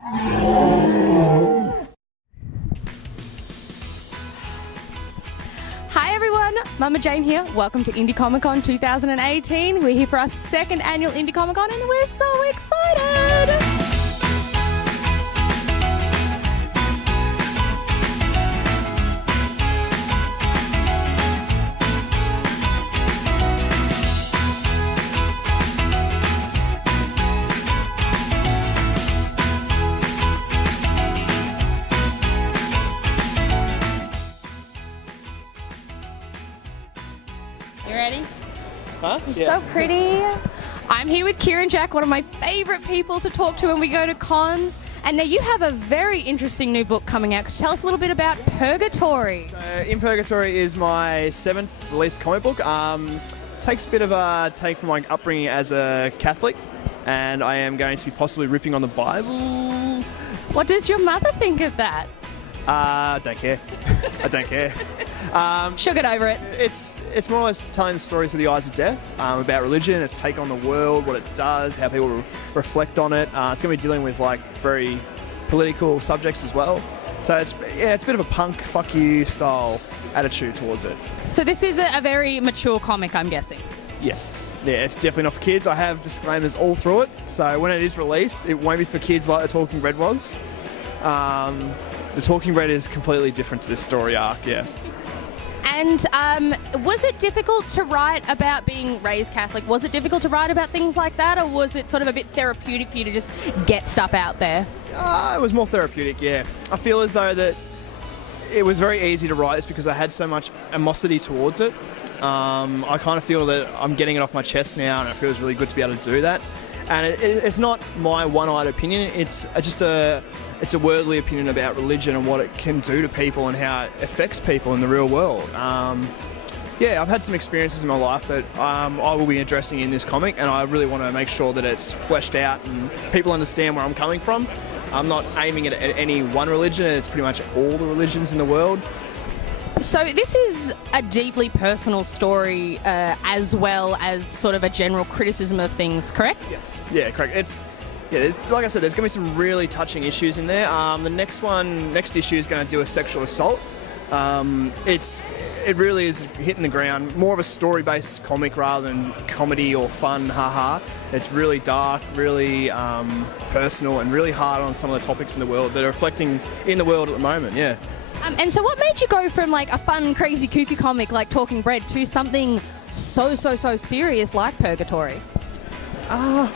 Hi everyone, Mama Jane here. Welcome to Indie Comic Con 2018. We're here for our second annual Indie Comic Con and we're so excited! You ready? Huh? You're so pretty. I'm here with Kieran Jack, one of my favourite people to talk to when we go to cons. And now you have a very interesting new book coming out. Could you tell us a little bit about Purgatory? So, In Purgatory is my 7th released comic book. Takes a bit of a take from my upbringing as a Catholic, and I am going to be possibly ripping on the Bible. What does your mother think of that? Don't care. I don't care. She'll get over it. It's more or less telling the story through the eyes of death, about religion, its take on the world, what it does, how people reflect on it. It's going to be dealing with like very political subjects as well. So it's a bit of a punk, fuck you style attitude towards it. So this is a very mature comic, I'm guessing. Yes, yeah, it's definitely not for kids. I have disclaimers all through it, so when it is released, it won't be for kids like The Talking Red was. The Talking Red is completely different to this story arc, yeah. And was it difficult to write about being raised Catholic? Was it difficult to write about things like that, or was it sort of a bit therapeutic for you to just get stuff out there? It was more therapeutic, yeah. I feel as though that it was very easy to write this because I had so much animosity towards it. I kind of feel that I'm getting it off my chest now, and it feels really good to be able to do that. And it's not my one-eyed opinion, it's a worldly opinion about religion and what it can do to people and how it affects people in the real world. Yeah, I've had some experiences in my life that I will be addressing in this comic, and I really want to make sure that it's fleshed out and people understand where I'm coming from. I'm not aiming it at any one religion, it's pretty much all the religions in the world. So this is a deeply personal story as well as sort of a general criticism of things, correct? Yes, yeah, correct. Like I said, there's going to be some really touching issues in there. The next issue is going to deal with sexual assault. It really is hitting the ground, more of a story-based comic rather than comedy or fun, haha. It's really dark, really personal, and really hard on some of the topics in the world that are reflecting in the world at the moment, yeah. And so what made you go from like a fun, crazy, kooky comic like Talking Bread to something so serious like Purgatory? I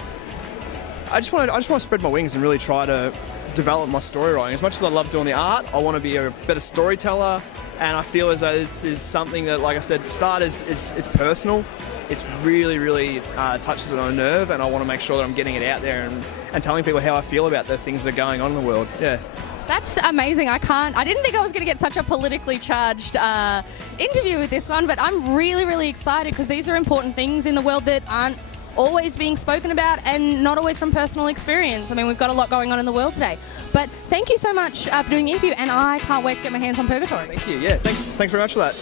just want to spread my wings and really try to develop my story writing. As much as I love doing the art, I want to be a better storyteller, and I feel as though this is something that, like I said, for starters, it's personal. It's really touches it on a nerve, and I want to make sure that I'm getting it out there and telling people how I feel about the things that are going on in the world. Yeah. That's amazing. I didn't think I was going to get such a politically charged interview with this one, but I'm really excited because these are important things in the world that aren't always being spoken about and not always from personal experience. I mean, we've got a lot going on in the world today. But thank you so much for doing the interview, and I can't wait to get my hands on Purgatory. Thank you. Yeah, thanks very much for that.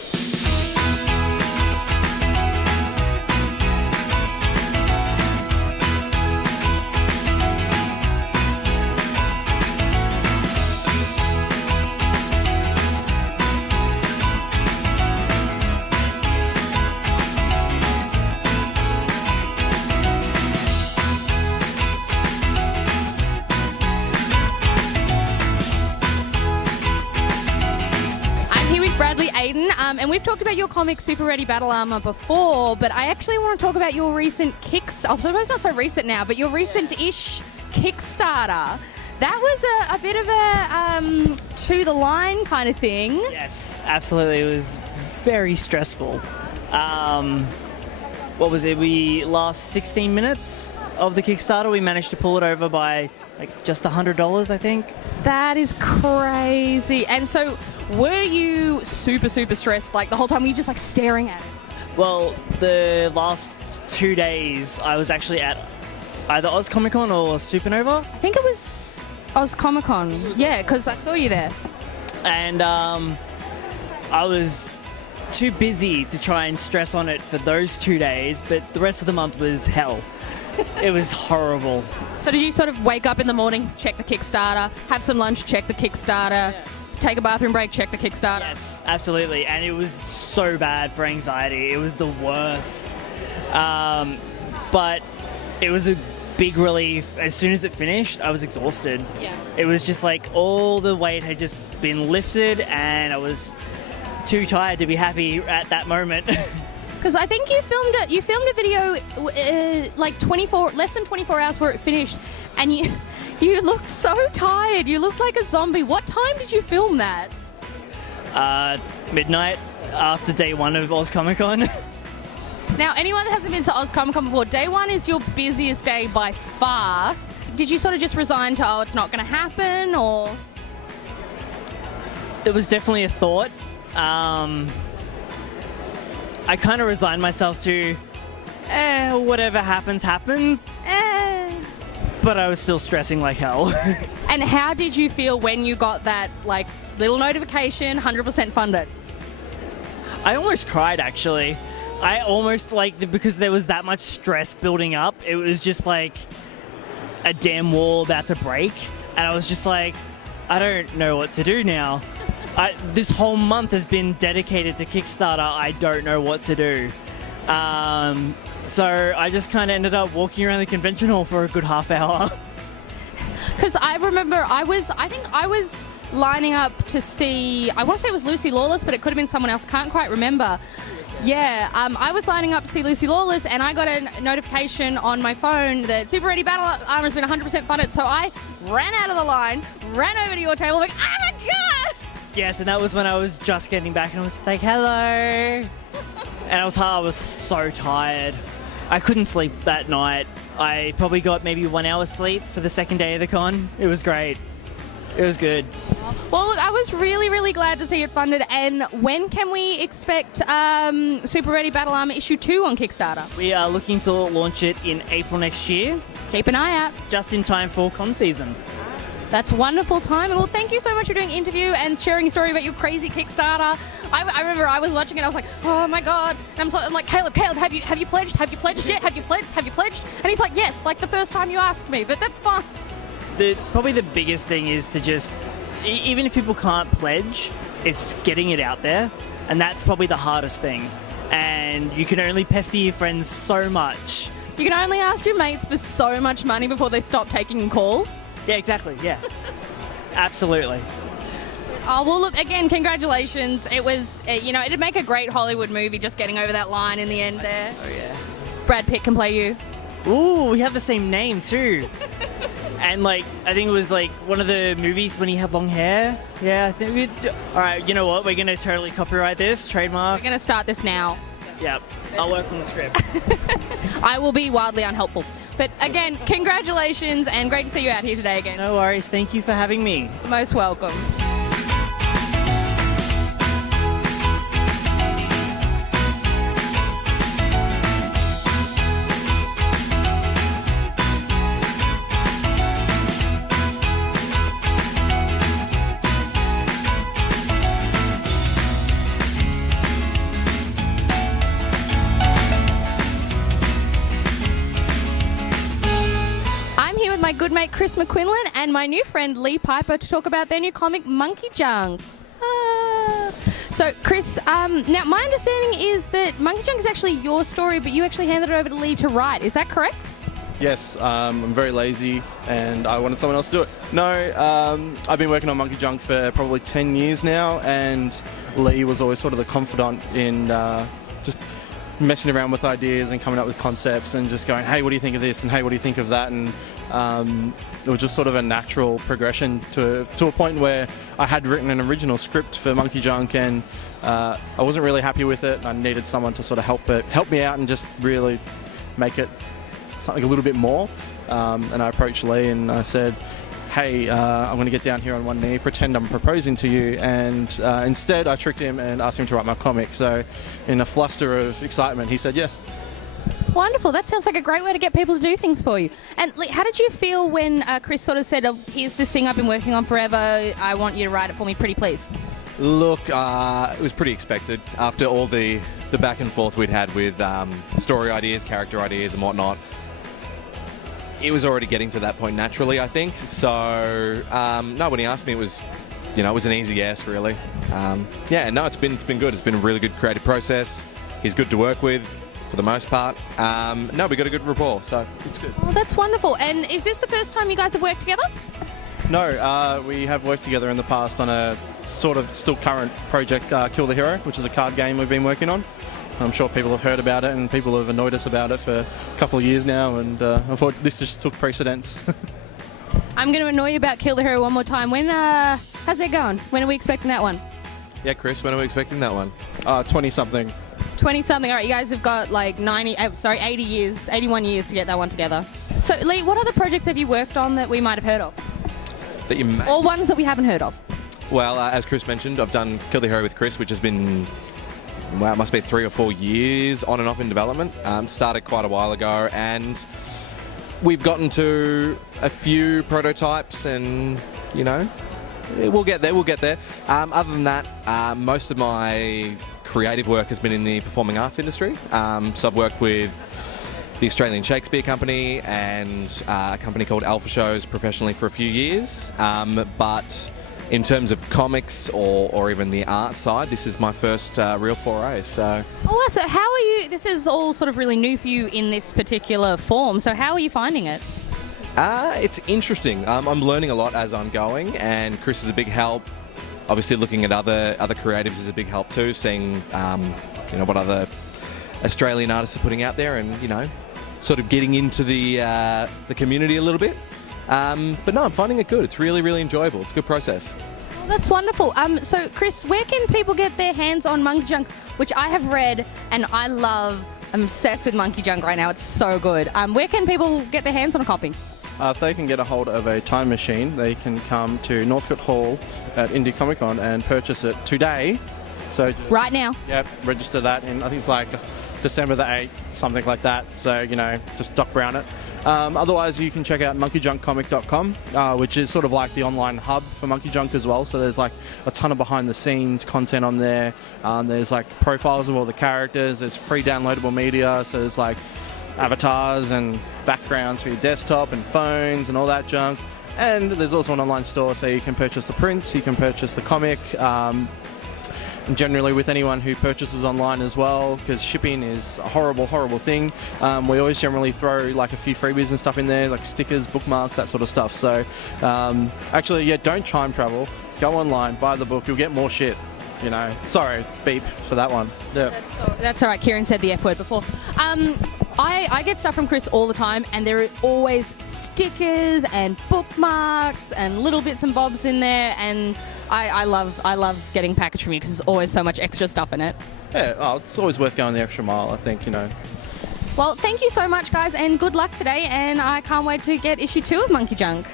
And we've talked about your comic Super Ready Battle Armor before, but I actually want to talk about your recent Kickstarter. I suppose not so recent now, but your recent-ish Kickstarter. That was a bit of a to the line kind of thing. Yes, absolutely. It was very stressful. What was it? We last 16 minutes of the Kickstarter, we managed to pull it over by like just $100, I think. That is crazy. And so were you super stressed like the whole time? Were you just like staring at it? Well, the last 2 days I was actually at either Oz Comic Con or Supernova. I think it was Oz Comic Con. Yeah, because I saw you there. And I was too busy to try and stress on it for those 2 days, but the rest of the month was hell. It was horrible. So did you sort of wake up in the morning, check the Kickstarter, have some lunch, check the Kickstarter, take a bathroom break, check the Kickstarter? Yes, absolutely. And it was so bad for anxiety. It was the worst. But it was a big relief. As soon as it finished, I was exhausted. Yeah. It was just like all the weight had just been lifted and I was too tired to be happy at that moment. Because I think you filmed a video like less than 24 hours before it finished, and you looked so tired. You looked like a zombie. What time did you film that? Midnight after day one of Oz Comic Con. Now, anyone that hasn't been to Oz Comic Con before, day one is your busiest day by far. Did you sort of just resign to, oh, it's not going to happen, or? There was definitely a thought. I kind of resigned myself to, whatever happens, happens. But I was still stressing like hell. And how did you feel when you got that, like, little notification, 100% funded? I almost cried, actually. I almost, because there was that much stress building up, it was just like a damn wall about to break. And I was just like, I don't know what to do now. This whole month has been dedicated to Kickstarter. I don't know what to do. So I just kind of ended up walking around the convention hall for a good half hour. Because I remember I think I was lining up to see, I want to say it was Lucy Lawless, but it could have been someone else. Can't quite remember. Yeah, I was lining up to see Lucy Lawless, and I got a notification on my phone that Super Ready Battle Armor has been 100% funded. So I ran out of the line, ran over to your table, like, oh my god! Yes, and that was when I was just getting back, and I was like, hello. And I was so tired. I couldn't sleep that night. I probably got maybe 1 hour sleep for the second day of the con. It was great. It was good. Well, look, I was really, really glad to see it funded. And when can we expect Super Ready Battle Armor issue 2 on Kickstarter? We are looking to launch it in April next year. Keep an eye out. Just in time for con season. That's wonderful time. Well, thank you so much for doing an interview and sharing your story about your crazy Kickstarter. I remember I was watching it. I was like, oh my god! And I'm like, Caleb, have you pledged? Have you pledged yet? Have you pledged? And he's like, yes, like the first time you asked me. But that's fine. Probably the biggest thing is to just, even if people can't pledge, it's getting it out there, and that's probably the hardest thing. And you can only pester your friends so much. You can only ask your mates for so much money before they stop taking calls. Yeah, exactly. Yeah, absolutely. Oh, well, look, again, congratulations. It was, it'd make a great Hollywood movie just getting over that line in the end there. So, yeah. Brad Pitt can play you. Ooh, we have the same name, too. And, I think it was, one of the movies when he had long hair. Yeah, I think we... All right, you know what? We're going to totally copyright this, trademark. We're going to start this now. Yep, I'll work on the script. I will be wildly unhelpful. But, again, congratulations, and great to see you out here today again. No worries. Thank you for having me. Most welcome. My good mate Chris McQuinlan and my new friend Lee Piper to talk about their new comic Monkey Junk. So Chris, now my understanding is that Monkey Junk is actually your story, but you actually handed it over to Lee to write. Is that correct? Yes, I'm very lazy and I wanted someone else to do it. No, I've been working on Monkey Junk for probably 10 years now, and Lee was always sort of the confidant in just messing around with ideas and coming up with concepts and just going, hey, what do you think of this? And hey, what do you think of that? And it was just sort of a natural progression to a point where I had written an original script for Monkey Junk, and I wasn't really happy with it. I needed someone to sort of help me out and just really make it something a little bit more. And I approached Lee and I said, hey, I'm going to get down here on one knee, pretend I'm proposing to you, and instead I tricked him and asked him to write my comic. So in a fluster of excitement, he said yes. Wonderful. That sounds like a great way to get people to do things for you. And how did you feel when Chris sort of said, oh, here's this thing I've been working on forever, I want you to write it for me, pretty please? Look, it was pretty expected after all the back and forth we'd had with story ideas, character ideas and whatnot. it was already getting to that point naturally, I think. So, no, when he asked me, it was an easy yes, really. It's been good. It's been a really good creative process. He's good to work with for the most part. We got a good rapport, so it's good. Oh, that's wonderful. And is this the first time you guys have worked together? No, we have worked together in the past on a sort of still current project, Kill the Hero, which is a card game we've been working on. I'm sure people have heard about it and people have annoyed us about it for a couple of years now, and I thought this just took precedence. I'm going to annoy you about Kill the Hero one more time. How's it going? When are we expecting that one? Yeah, Chris, when are we expecting that one? 20-something. 20-something. All right, you guys have got like 81 years to get that one together. So, Lee, what other projects have you worked on that we might have heard of? That you may. Or ones that we haven't heard of? Well, as Chris mentioned, I've done Kill the Hero with Chris, which has been, it must be 3 or 4 years on and off in development. Started quite a while ago, and we've gotten to a few prototypes, and, we'll get there. Other than that, most of my creative work has been in the performing arts industry. So I've worked with the Australian Shakespeare Company and a company called Alpha Shows professionally for a few years. But in terms of comics or even the art side, this is my first real foray. So how are you? This is all sort of really new for you in this particular form. So how are you finding it? It's interesting. I'm learning a lot as I'm going, and Chris is a big help. Obviously, looking at other creatives is a big help too. Seeing what other Australian artists are putting out there, and sort of getting into the community a little bit. But no, I'm finding it good. It's really, really enjoyable. It's a good process. Oh, that's wonderful. So, Chris, where can people get their hands on Monkey Junk, which I have read and I love? I'm obsessed with Monkey Junk right now. It's so good. Where can people get their hands on a copy? If they can get a hold of a time machine, they can come to Northcote Hall at Indie Comic Con and purchase it today. So right now? Yep, register that in, I think it's like December the 8th, something like that. So, just Doc Brown it. Otherwise, you can check out monkeyjunkcomic.com, which is sort of like the online hub for Monkey Junk as well. So there's like a ton of behind-the-scenes content on there. There's like profiles of all the characters. There's free downloadable media. So there's like avatars and backgrounds for your desktop and phones and all that junk. And there's also an online store, so you can purchase the prints, you can purchase the comic, and generally with anyone who purchases online as well, because shipping is a horrible, horrible thing. We always generally throw like a few freebies and stuff in there, like stickers, bookmarks, that sort of stuff. So don't time travel, go online, buy the book, you'll get more shit. Sorry, beep for that one. Yeah. That's all right. Kieran said the F word before. I get stuff from Chris all the time, and there are always stickers and bookmarks and little bits and bobs in there, and I love getting packaged from you because there's always so much extra stuff in it. Yeah, it's always worth going the extra mile, I think, Well, thank you so much, guys, and good luck today, and I can't wait to get issue 2 of Monkey Junk.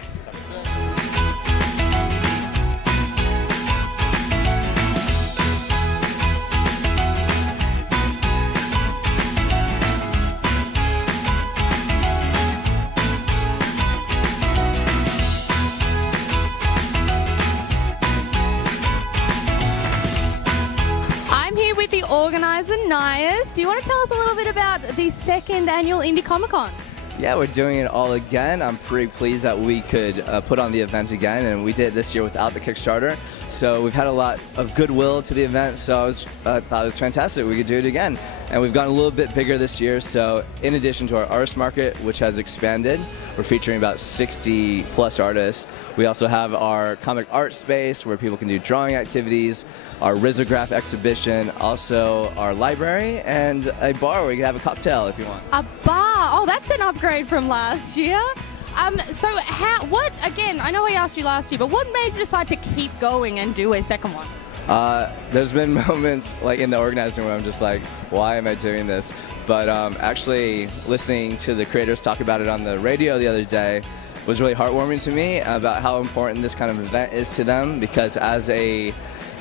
Organizer Nias, do you want to tell us a little bit about the 2nd annual Indie Comic Con? Yeah, we're doing it all again. I'm pretty pleased that we could put on the event again, and we did it this year without the Kickstarter. So we've had a lot of goodwill to the event, so I thought it was fantastic. We could do it again. And we've gotten a little bit bigger this year, so in addition to our artist market, which has expanded, we're featuring about 60 plus artists. We also have our comic art space where people can do drawing activities, our risograph exhibition, also our library, and a bar where you can have a cocktail if you want. A bar? Oh, that's an upgrade from last year. Again, I know I asked you last year, but what made you decide to keep going and do a second one? There's been moments like in the organizing where I'm just like, why am I doing this? But actually listening to the creators talk about it on the radio the other day was really heartwarming to me about how important this kind of event is to them, because as a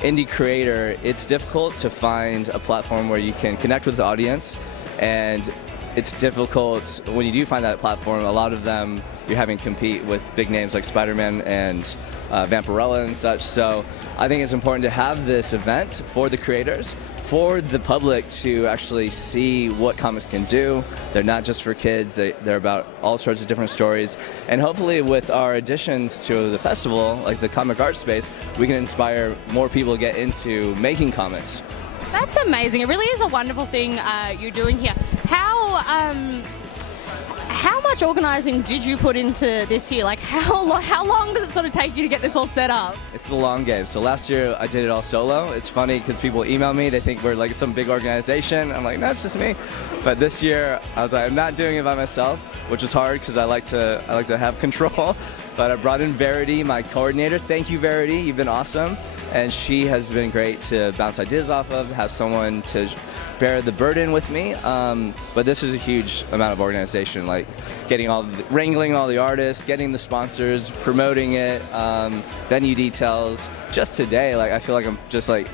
indie creator, it's difficult to find a platform where you can connect with the audience, and it's difficult when you do find that platform. A lot of them you're having to compete with big names like Spider-Man and Vampirella and such. So I think it's important to have this event for the creators, for the public to actually see what comics can do. They're not just for kids, they're about all sorts of different stories. And hopefully with our additions to the festival, like the comic art space, we can inspire more people to get into making comics. That's amazing. It really is a wonderful thing you're doing here. How much organising did you put into this year? Like, how long does it sort of take you to get this all set up? It's the long game. So last year I did it all solo. It's funny because people email me, they think we're like some big organization. I'm like, no, it's just me. But this year I was like, I'm not doing it by myself, which is hard because I like to have control. But I brought in Verity, my coordinator. Thank you, Verity. You've been awesome. And she has been great to bounce ideas off of, have someone to bear the burden with me. But this is a huge amount of organization, like wrangling all the artists, getting the sponsors, promoting it, venue details. Just today, like I feel like I'm just like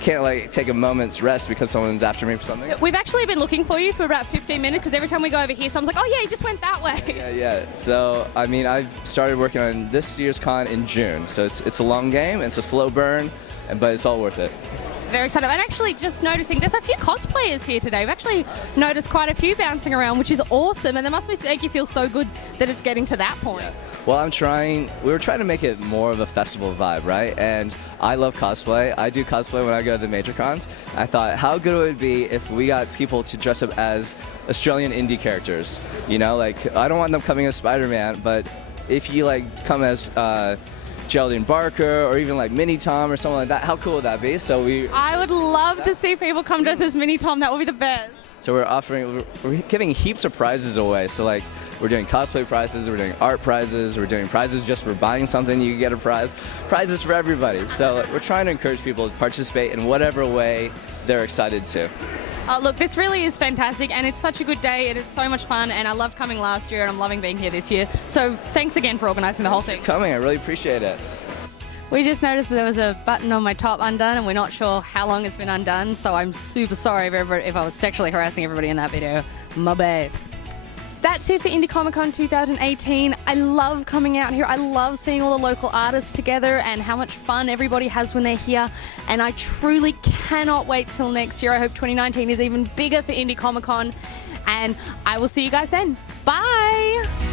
can't like take a moment's rest because someone's after me for something. We've actually been looking for you for about 15 minutes because every time we go over here, someone's like, oh yeah, he just went that way. Yeah. So, I mean, I've started working on this year's con in June. So it's a long game, it's a slow burn, but it's all worth it. Very excited. And actually just noticing there's a few cosplayers here today. We've actually noticed quite a few bouncing around, which is awesome. And that must make you feel so good that it's getting to that point. Yeah. Well, we were trying to make it more of a festival vibe, right? And I love cosplay. I do cosplay when I go to the major cons. I thought how good it would be if we got people to dress up as Australian indie characters. You know, like I don't want them coming as Spider-Man, but if you like come as Geraldine Barker or even like Mini Tom or something like that, how cool would that be? I would love to see people come dressed as Mini Tom. That would be the best. So we're giving heaps of prizes away. So like we're doing cosplay prizes, we're doing art prizes, we're doing prizes just for buying something, you get a prize. Prizes for everybody. So we're trying to encourage people to participate in whatever way they're excited to. Look, this really is fantastic, and it's such a good day, and it's so much fun, and I loved coming last year, and I'm loving being here this year. So thanks again for organising the whole thing. Coming, I really appreciate it. We just noticed there was a button on my top undone, and we're not sure how long it's been undone, so I'm super sorry if I was sexually harassing everybody in that video. My bad. That's it for Indie Comic Con 2018. I love coming out here. I love seeing all the local artists together and how much fun everybody has when they're here. And I truly cannot wait till next year. I hope 2019 is even bigger for Indie Comic Con. And I will see you guys then. Bye!